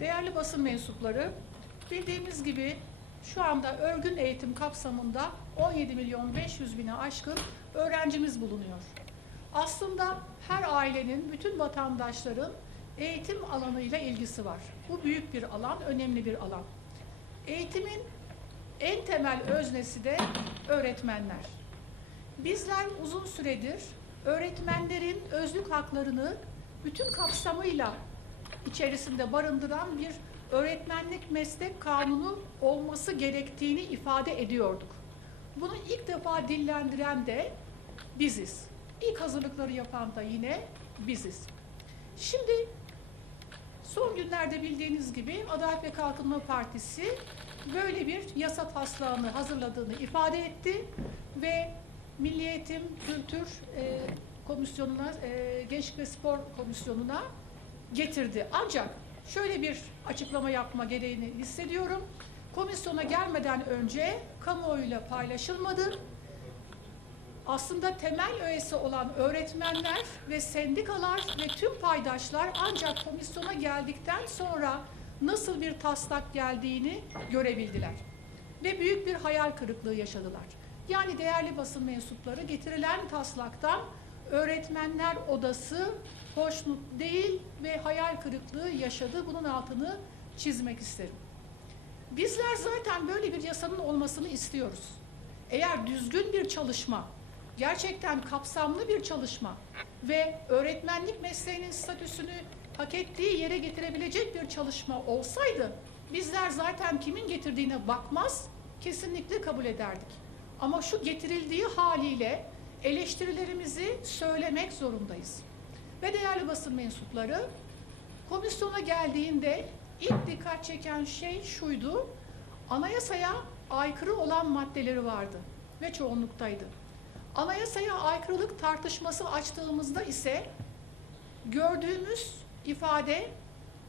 Değerli basın mensupları, bildiğimiz gibi şu anda örgün eğitim kapsamında 17 milyon 500 bine aşkın öğrencimiz bulunuyor. Aslında her ailenin, bütün vatandaşların eğitim alanıyla ilgisi var. Bu büyük bir alan, önemli bir alan. Eğitimin en temel öznesi de öğretmenler. Bizler uzun süredir öğretmenlerin özlük haklarını bütün kapsamıyla içerisinde barındıran bir öğretmenlik meslek kanunu olması gerektiğini ifade ediyorduk. Bunu ilk defa dillendiren de biziz. İlk hazırlıkları yapan da yine biziz. Şimdi son günlerde bildiğiniz gibi Adalet ve Kalkınma Partisi böyle bir yasa taslağını hazırladığını ifade etti ve Milli Eğitim, Kültür e, Komisyonu'na, e, Gençlik ve Spor Komisyonu'na getirdi. Ancak şöyle bir açıklama yapma gereğini hissediyorum. Komisyona gelmeden önce kamuoyuyla paylaşılmadı. Aslında temel öğesi olan öğretmenler ve sendikalar ve tüm paydaşlar ancak komisyona geldikten sonra nasıl bir taslak geldiğini görebildiler. Ve büyük bir hayal kırıklığı yaşadılar. Yani değerli basın mensupları getirilen taslaktan öğretmenler odası hoşnut değil ve hayal kırıklığı yaşadı. Bunun altını çizmek isterim. Bizler zaten böyle bir yasanın olmasını istiyoruz. Eğer düzgün bir çalışma, gerçekten kapsamlı bir çalışma ve öğretmenlik mesleğinin statüsünü hak ettiği yere getirebilecek bir çalışma olsaydı bizler zaten kimin getirdiğine bakmaz, kesinlikle kabul ederdik. Ama şu getirildiği haliyle eleştirilerimizi söylemek zorundayız. Ve değerli basın mensupları, komisyona geldiğinde ilk dikkat çeken şey şuydu, anayasaya aykırı olan maddeleri vardı ve çoğunluktaydı. Anayasaya aykırılık tartışması açtığımızda ise gördüğümüz ifade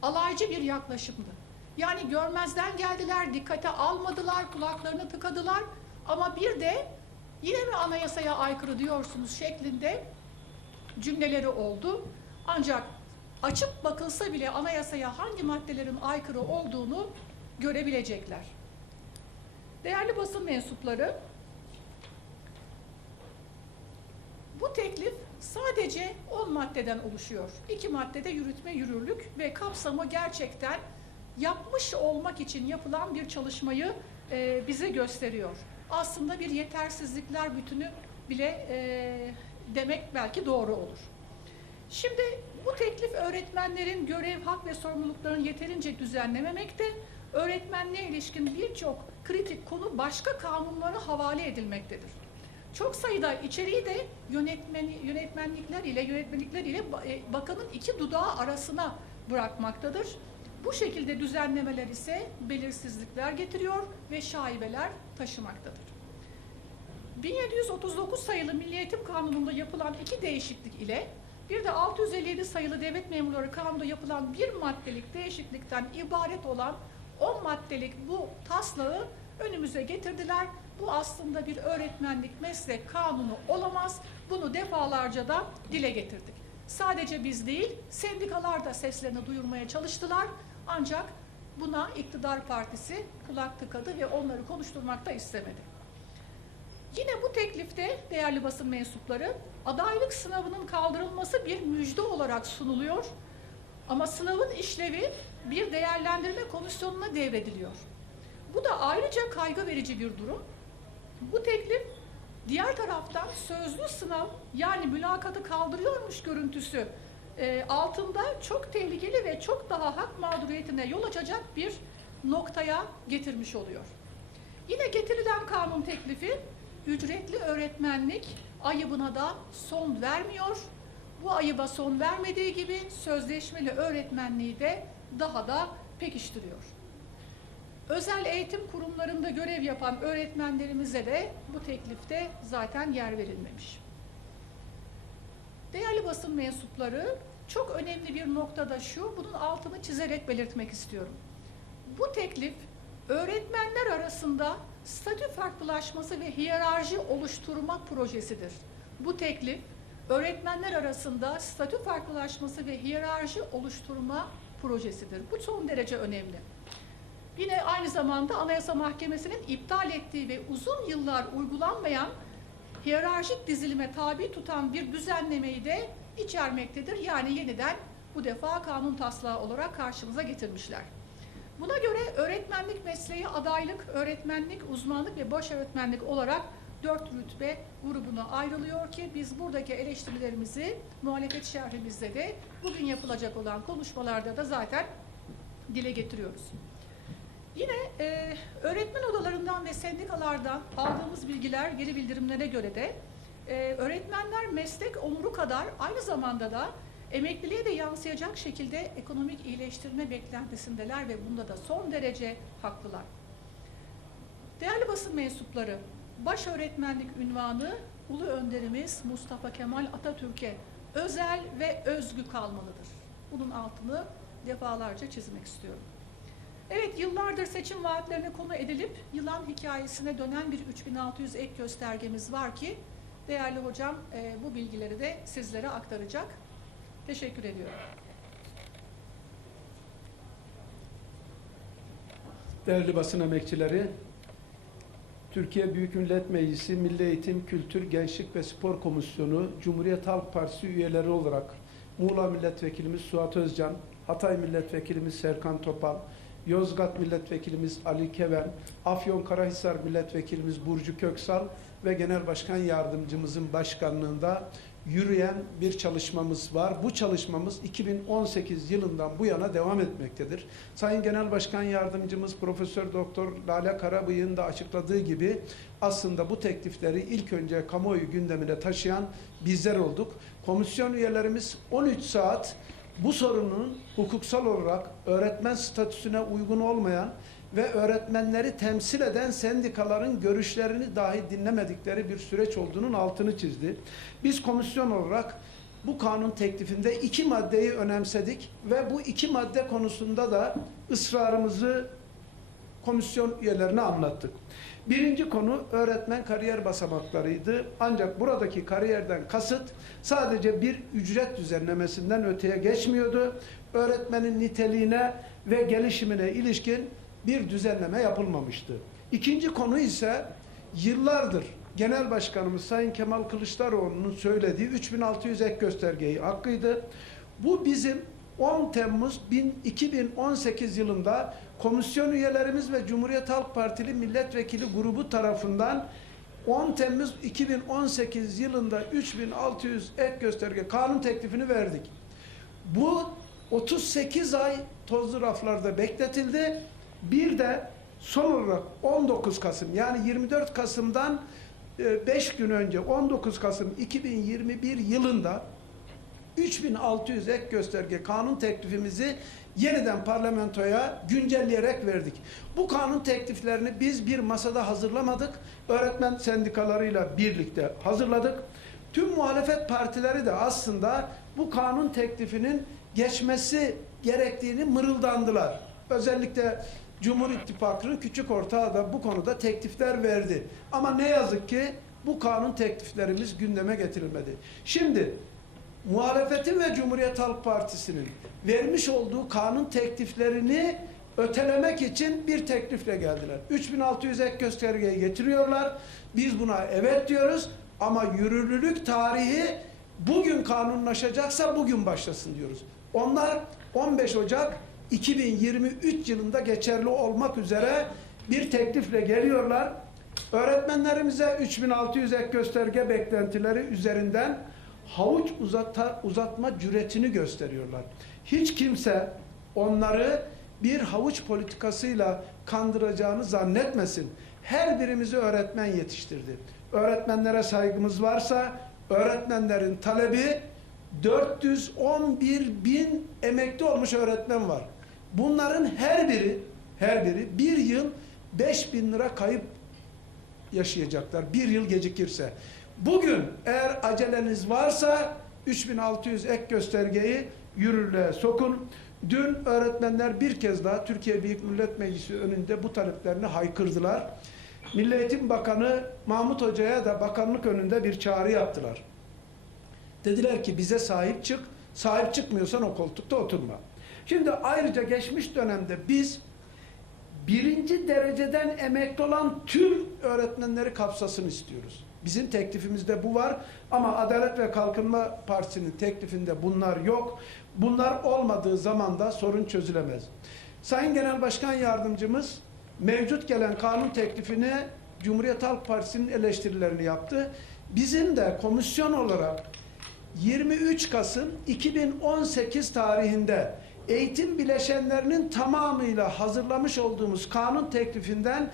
alaycı bir yaklaşımdı. Yani görmezden geldiler, dikkate almadılar, kulaklarını tıkadılar ama bir de yine mi anayasaya aykırı diyorsunuz şeklinde cümleleri oldu. Ancak açıp bakılsa bile anayasaya hangi maddelerin aykırı olduğunu görebilecekler. Değerli basın mensupları, bu teklif sadece 10 maddeden oluşuyor. İki maddede yürütme yürürlük ve kapsamı gerçekten yapmış olmak için yapılan bir çalışmayı e, bize gösteriyor. Aslında bir yetersizlikler bütünü bile e, demek belki doğru olur. Şimdi bu teklif öğretmenlerin görev, hak ve sorumluluklarını yeterince düzenlememekte, öğretmenliğe ilişkin birçok kritik konu başka kanunlara havale edilmektedir. Çok sayıda içeriği de yönetmeni, yönetmenlikler ile yönetmenlikler ile e, bakanın iki dudağı arasına bırakmaktadır. Bu şekilde düzenlemeler ise belirsizlikler getiriyor ve şaibeler taşımaktadır. 1739 sayılı Milli Eğitim Kanunu'nda yapılan iki değişiklik ile bir de 657 sayılı Devlet Memurları Kanunu'nda yapılan bir maddelik değişiklikten ibaret olan 10 maddelik bu taslağı önümüze getirdiler. Bu aslında bir öğretmenlik meslek kanunu olamaz. Bunu defalarca da dile getirdik. Sadece biz değil, sendikalar da seslerini duyurmaya çalıştılar. Ancak buna iktidar partisi kulak tıkadı ve onları konuşturmak da istemedi. Yine bu teklifte değerli basın mensupları adaylık sınavının kaldırılması bir müjde olarak sunuluyor. Ama sınavın işlevi bir değerlendirme komisyonuna devrediliyor. Bu da ayrıca kaygı verici bir durum. Bu teklif diğer taraftan sözlü sınav yani mülakatı kaldırıyormuş görüntüsü e, altında çok tehlikeli ve çok daha hak mağduriyetine yol açacak bir noktaya getirmiş oluyor. Yine getirilen kanun teklifi ücretli öğretmenlik ayıbına da son vermiyor. Bu ayıba son vermediği gibi sözleşmeli öğretmenliği de daha da pekiştiriyor. Özel eğitim kurumlarında görev yapan öğretmenlerimize de bu teklifte zaten yer verilmemiş. Değerli basın mensupları, çok önemli bir nokta da şu, bunun altını çizerek belirtmek istiyorum. Bu teklif öğretmenler arasında statü farklılaşması ve hiyerarşi oluşturma projesidir. Bu teklif öğretmenler arasında statü farklılaşması ve hiyerarşi oluşturma projesidir. Bu son derece önemli. Yine aynı zamanda Anayasa Mahkemesi'nin iptal ettiği ve uzun yıllar uygulanmayan hiyerarşik dizilime tabi tutan bir düzenlemeyi de içermektedir. Yani yeniden bu defa kanun taslağı olarak karşımıza getirmişler. Buna göre öğretmenlik mesleği adaylık, öğretmenlik, uzmanlık ve baş öğretmenlik olarak dört rütbe grubuna ayrılıyor ki biz buradaki eleştirilerimizi muhalefet şerhimizde de bugün yapılacak olan konuşmalarda da zaten dile getiriyoruz. Yine e, öğretmen odalarından ve sendikalardan aldığımız bilgiler, geri bildirimlere göre de e, öğretmenler meslek onuru kadar aynı zamanda da emekliliğe de yansıyacak şekilde ekonomik iyileştirme beklentisindeler ve bunda da son derece haklılar. Değerli basın mensupları, baş öğretmenlik ünvanı Ulu Önderimiz Mustafa Kemal Atatürk'e özel ve özgü kalmalıdır. Bunun altını defalarca çizmek istiyorum. Evet, yıllardır seçim vaatlerine konu edilip yılan hikayesine dönen bir 3600 ek göstergemiz var ki değerli hocam e, bu bilgileri de sizlere aktaracak. Teşekkür ediyorum. Değerli basın emekçileri, Türkiye Büyük Millet Meclisi Milli Eğitim, Kültür, Gençlik ve Spor Komisyonu Cumhuriyet Halk Partisi üyeleri olarak Muğla Milletvekilimiz Suat Özcan, Hatay Milletvekilimiz Serkan Topal, Yozgat Milletvekilimiz Ali Keven, Afyonkarahisar Milletvekilimiz Burcu Köksal ve Genel Başkan Yardımcımızın başkanlığında yürüyen bir çalışmamız var. Bu çalışmamız 2018 yılından bu yana devam etmektedir. Sayın Genel Başkan Yardımcımız Profesör Doktor Lale Karabıyık'ın da açıkladığı gibi aslında bu teklifleri ilk önce kamuoyu gündemine taşıyan bizler olduk. Komisyon üyelerimiz 13 saat bu sorunun hukuksal olarak öğretmen statüsüne uygun olmayan ve öğretmenleri temsil eden sendikaların görüşlerini dahi dinlemedikleri bir süreç olduğunun altını çizdi. Biz komisyon olarak bu kanun teklifinde iki maddeyi önemsedik ve bu iki madde konusunda da ısrarımızı komisyon üyelerine anlattık. Birinci konu öğretmen kariyer basamaklarıydı. Ancak buradaki kariyerden kasıt sadece bir ücret düzenlemesinden öteye geçmiyordu. Öğretmenin niteliğine ve gelişimine ilişkin bir düzenleme yapılmamıştı. İkinci konu ise yıllardır Genel Başkanımız Sayın Kemal Kılıçdaroğlu'nun söylediği 3600 ek göstergeyi hakkıydı. Bu bizim 10 Temmuz 2018 yılında komisyon üyelerimiz ve Cumhuriyet Halk Partili milletvekili grubu tarafından 10 Temmuz 2018 yılında 3600 ek gösterge kanun teklifini verdik. Bu 38 ay tozlu raflarda bekletildi. Bir de son olarak 19 Kasım yani 24 Kasım'dan 5 gün önce 19 Kasım 2021 yılında 3600 ek gösterge kanun teklifimizi yeniden parlamentoya güncelleyerek verdik. Bu kanun tekliflerini biz bir masada hazırlamadık. Öğretmen sendikalarıyla birlikte hazırladık. Tüm muhalefet partileri de aslında bu kanun teklifinin geçmesi gerektiğini mırıldandılar. Özellikle Cumhur İttifakı'nın küçük ortağı da bu konuda teklifler verdi. Ama ne yazık ki bu kanun tekliflerimiz gündeme getirilmedi. Şimdi muhalefetin ve Cumhuriyet Halk Partisi'nin vermiş olduğu kanun tekliflerini ötelemek için bir teklifle geldiler. 3600 ek göstergeyi getiriyorlar. Biz buna evet diyoruz ama yürürlülük tarihi bugün kanunlaşacaksa bugün başlasın diyoruz. Onlar 15 Ocak 2023 yılında geçerli olmak üzere bir teklifle geliyorlar. Öğretmenlerimize 3600 ek gösterge beklentileri üzerinden havuç uzata, uzatma cüretini gösteriyorlar. Hiç kimse onları bir havuç politikasıyla kandıracağını zannetmesin. Her birimizi öğretmen yetiştirdi. Öğretmenlere saygımız varsa öğretmenlerin talebi 411 bin emekli olmuş öğretmen var. Bunların her biri her biri bir yıl 5 bin lira kayıp yaşayacaklar. Bir yıl gecikirse. Bugün eğer aceleniz varsa 3600 ek göstergeyi yürürlüğe sokun. Dün öğretmenler bir kez daha Türkiye Büyük Millet Meclisi önünde bu taleplerini haykırdılar. Milli Eğitim Bakanı Mahmut Hoca'ya da bakanlık önünde bir çağrı yaptılar. Dediler ki bize sahip çık, sahip çıkmıyorsan o koltukta oturma. Şimdi ayrıca geçmiş dönemde biz birinci dereceden emekli olan tüm öğretmenleri kapsasın istiyoruz. Bizim teklifimizde bu var ama Adalet ve Kalkınma Partisi'nin teklifinde bunlar yok. Bunlar olmadığı zaman da sorun çözülemez. Sayın Genel Başkan Yardımcımız mevcut gelen kanun teklifine Cumhuriyet Halk Partisi'nin eleştirilerini yaptı. Bizim de komisyon olarak 23 Kasım 2018 tarihinde eğitim bileşenlerinin tamamıyla hazırlamış olduğumuz kanun teklifinden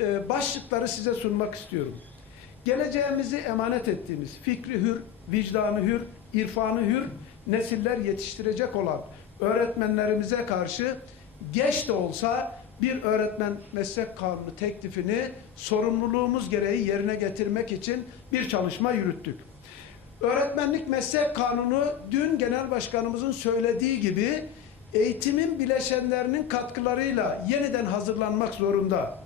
e, başlıkları size sunmak istiyorum. Geleceğimizi emanet ettiğimiz fikri hür, vicdanı hür, irfanı hür nesiller yetiştirecek olan öğretmenlerimize karşı geç de olsa bir öğretmen meslek kanunu teklifini sorumluluğumuz gereği yerine getirmek için bir çalışma yürüttük. Öğretmenlik meslek kanunu dün genel başkanımızın söylediği gibi eğitimin bileşenlerinin katkılarıyla yeniden hazırlanmak zorunda.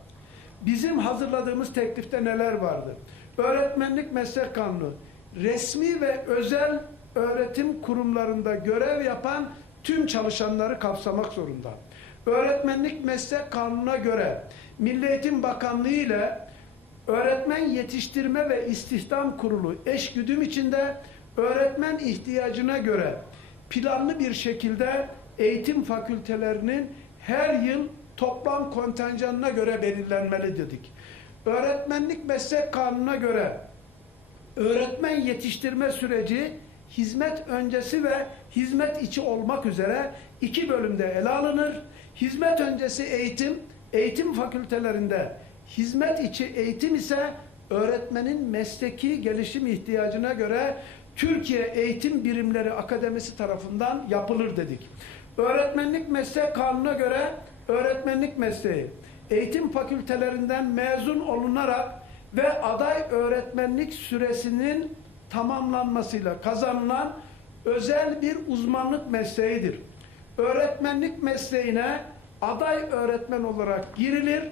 Bizim hazırladığımız teklifte neler vardı? Öğretmenlik meslek kanunu resmi ve özel öğretim kurumlarında görev yapan tüm çalışanları kapsamak zorunda. Öğretmenlik meslek kanununa göre Milli Eğitim Bakanlığı ile Öğretmen Yetiştirme ve İstihdam Kurulu eş güdüm içinde öğretmen ihtiyacına göre planlı bir şekilde eğitim fakültelerinin her yıl toplam kontenjanına göre belirlenmeli dedik. Öğretmenlik meslek kanununa göre öğretmen yetiştirme süreci hizmet öncesi ve hizmet içi olmak üzere iki bölümde ele alınır. Hizmet öncesi eğitim, eğitim fakültelerinde hizmet içi eğitim ise öğretmenin mesleki gelişim ihtiyacına göre Türkiye Eğitim Birimleri Akademisi tarafından yapılır dedik. Öğretmenlik meslek kanununa göre öğretmenlik mesleği eğitim fakültelerinden mezun olunarak ve aday öğretmenlik süresinin tamamlanmasıyla kazanılan özel bir uzmanlık mesleğidir. Öğretmenlik mesleğine aday öğretmen olarak girilir.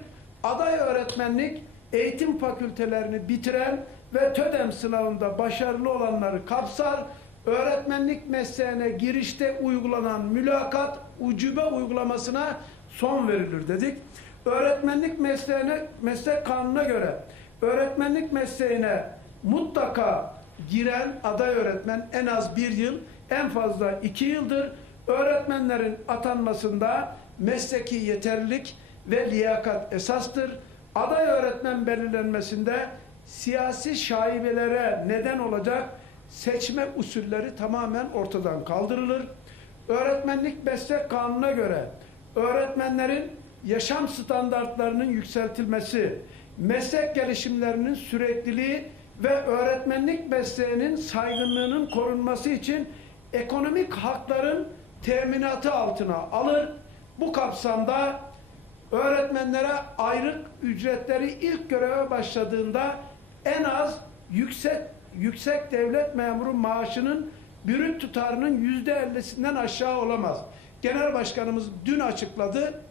Aday öğretmenlik eğitim fakültelerini bitiren ve TÖDEM sınavında başarılı olanları kapsar. Öğretmenlik mesleğine girişte uygulanan mülakat ucube uygulamasına son verilir dedik. Öğretmenlik mesleğine meslek kanununa göre öğretmenlik mesleğine mutlaka giren aday öğretmen en az bir yıl, en fazla iki yıldır öğretmenlerin atanmasında mesleki yeterlilik ve liyakat esastır. Aday öğretmen belirlenmesinde siyasi şaibelere neden olacak seçme usulleri tamamen ortadan kaldırılır. Öğretmenlik meslek kanununa göre öğretmenlerin yaşam standartlarının yükseltilmesi, meslek gelişimlerinin sürekliliği ve öğretmenlik mesleğinin saygınlığının korunması için ekonomik hakların teminatı altına alır. Bu kapsamda öğretmenlere ayrık ücretleri ilk göreve başladığında en az yüksek yüksek devlet memuru maaşının bürüt tutarının yüzde ellisinden aşağı olamaz. Genel Başkanımız dün açıkladı.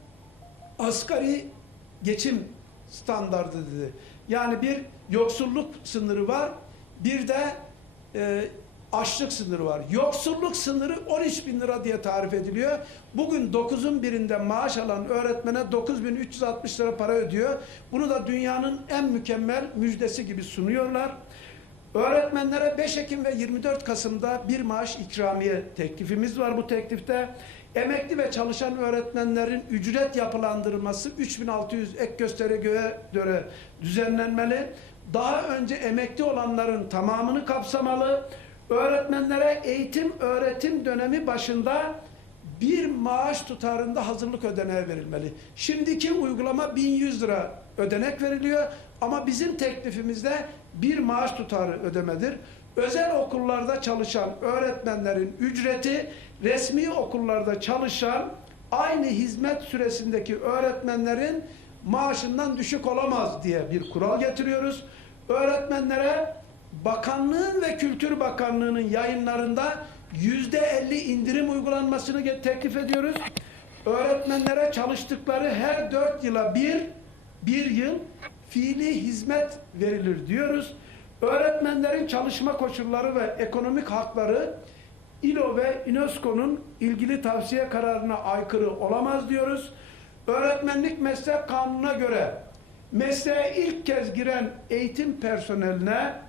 Asgari geçim standardı dedi. Yani bir yoksulluk sınırı var, bir de e, açlık sınırı var. Yoksulluk sınırı 13 bin lira diye tarif ediliyor. Bugün 9'un birinde maaş alan öğretmene 9360 lira para ödüyor. Bunu da dünyanın en mükemmel müjdesi gibi sunuyorlar. Öğretmenlere 5 Ekim ve 24 Kasım'da bir maaş ikramiye teklifimiz var bu teklifte. Emekli ve çalışan öğretmenlerin ücret yapılandırılması 3600 ek göstergeye göre düzenlenmeli. Daha önce emekli olanların tamamını kapsamalı. Öğretmenlere eğitim öğretim dönemi başında bir maaş tutarında hazırlık ödeneği verilmeli. Şimdiki uygulama 1100 lira ödenek veriliyor ama bizim teklifimizde bir maaş tutarı ödemedir. Özel okullarda çalışan öğretmenlerin ücreti resmi okullarda çalışan aynı hizmet süresindeki öğretmenlerin maaşından düşük olamaz diye bir kural getiriyoruz. Öğretmenlere Bakanlığın ve Kültür Bakanlığı'nın yayınlarında yüzde elli indirim uygulanmasını teklif ediyoruz. Öğretmenlere çalıştıkları her dört yıla bir, bir yıl fiili hizmet verilir diyoruz. Öğretmenlerin çalışma koşulları ve ekonomik hakları İLO ve UNESCO'nun ilgili tavsiye kararına aykırı olamaz diyoruz. Öğretmenlik meslek kanununa göre mesleğe ilk kez giren eğitim personeline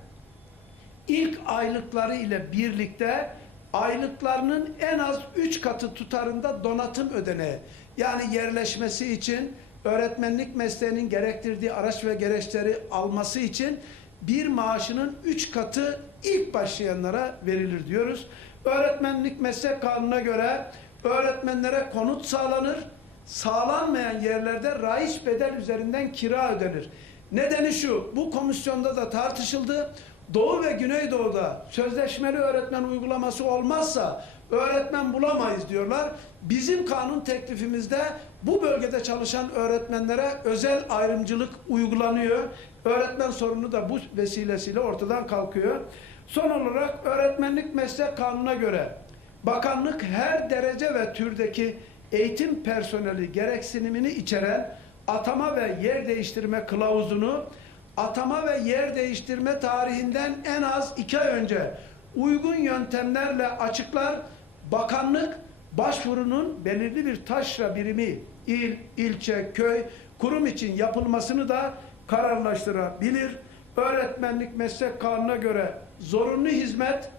ilk aylıkları ile birlikte aylıklarının en az 3 katı tutarında donatım ödeneği yani yerleşmesi için öğretmenlik mesleğinin gerektirdiği araç ve gereçleri alması için bir maaşının 3 katı ilk başlayanlara verilir diyoruz. Öğretmenlik meslek kanununa göre öğretmenlere konut sağlanır. Sağlanmayan yerlerde raiç bedel üzerinden kira ödenir. Nedeni şu, bu komisyonda da tartışıldı. Doğu ve Güneydoğu'da sözleşmeli öğretmen uygulaması olmazsa öğretmen bulamayız diyorlar. Bizim kanun teklifimizde bu bölgede çalışan öğretmenlere özel ayrımcılık uygulanıyor. Öğretmen sorunu da bu vesilesiyle ortadan kalkıyor. Son olarak öğretmenlik meslek kanununa göre bakanlık her derece ve türdeki eğitim personeli gereksinimini içeren atama ve yer değiştirme kılavuzunu atama ve yer değiştirme tarihinden en az iki ay önce uygun yöntemlerle açıklar. Bakanlık başvurunun belirli bir taşra birimi il, ilçe, köy, kurum için yapılmasını da kararlaştırabilir. Öğretmenlik meslek kanuna göre zorunlu hizmet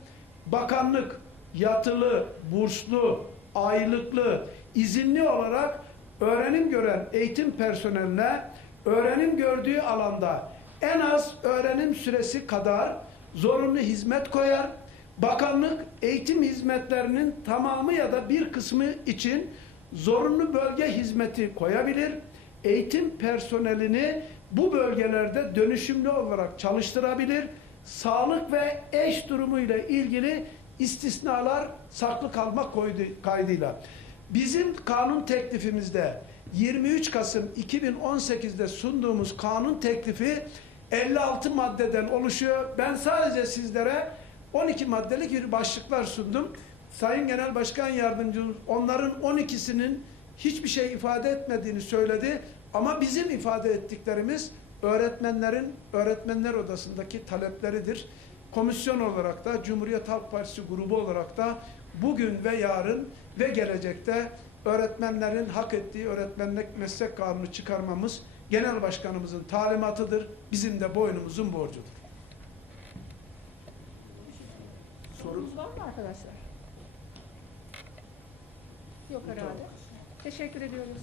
bakanlık yatılı, burslu, aylıklı, izinli olarak öğrenim gören eğitim personeline öğrenim gördüğü alanda en az öğrenim süresi kadar zorunlu hizmet koyar. Bakanlık eğitim hizmetlerinin tamamı ya da bir kısmı için zorunlu bölge hizmeti koyabilir. Eğitim personelini bu bölgelerde dönüşümlü olarak çalıştırabilir. Sağlık ve eş durumuyla ilgili istisnalar saklı kalmak kaydıyla. Bizim kanun teklifimizde 23 Kasım 2018'de sunduğumuz kanun teklifi 56 maddeden oluşuyor. Ben sadece sizlere 12 maddelik bir başlıklar sundum. Sayın Genel Başkan Yardımcımız onların 12'sinin hiçbir şey ifade etmediğini söyledi. Ama bizim ifade ettiklerimiz öğretmenlerin öğretmenler odasındaki talepleridir. Komisyon olarak da Cumhuriyet Halk Partisi grubu olarak da bugün ve yarın ve gelecekte öğretmenlerin hak ettiği öğretmenlik meslek kanunu çıkarmamız genel başkanımızın talimatıdır. Bizim de boynumuzun borcudur. Soru Sorunuz var mı arkadaşlar? Yok herhalde. Teşekkür ediyoruz.